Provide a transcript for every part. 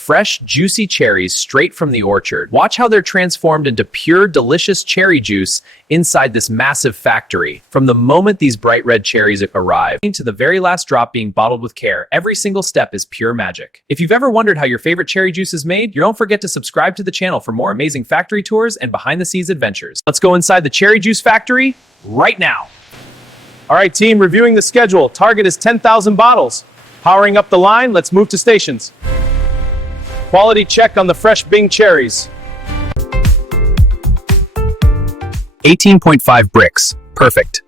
Fresh, juicy cherries straight from the orchard. Watch how they're transformed into pure, delicious cherry juice inside this massive factory. From the moment these bright red cherries arrive to the very last drop being bottled with care, every single step is pure magic. If you've ever wondered how your favorite cherry juice is made, don't forget to subscribe to the channel for more amazing factory tours and behind-the-scenes adventures. Let's go inside the cherry juice factory right now. All right, team, reviewing the schedule. Target is 10,000 bottles. Powering up the line, let's move to stations. Quality check on the fresh Bing cherries. 18.5 bricks. Perfect.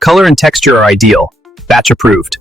Color and texture are ideal. Batch approved.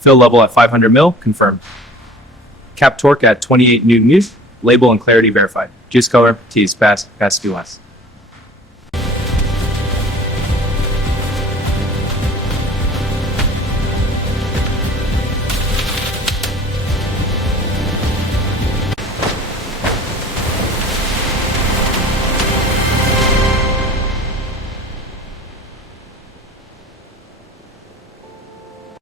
Fill level at 500 mil, confirmed. Cap torque at 28 Newton meters. Label and clarity verified. Juice color, T's, pass to less.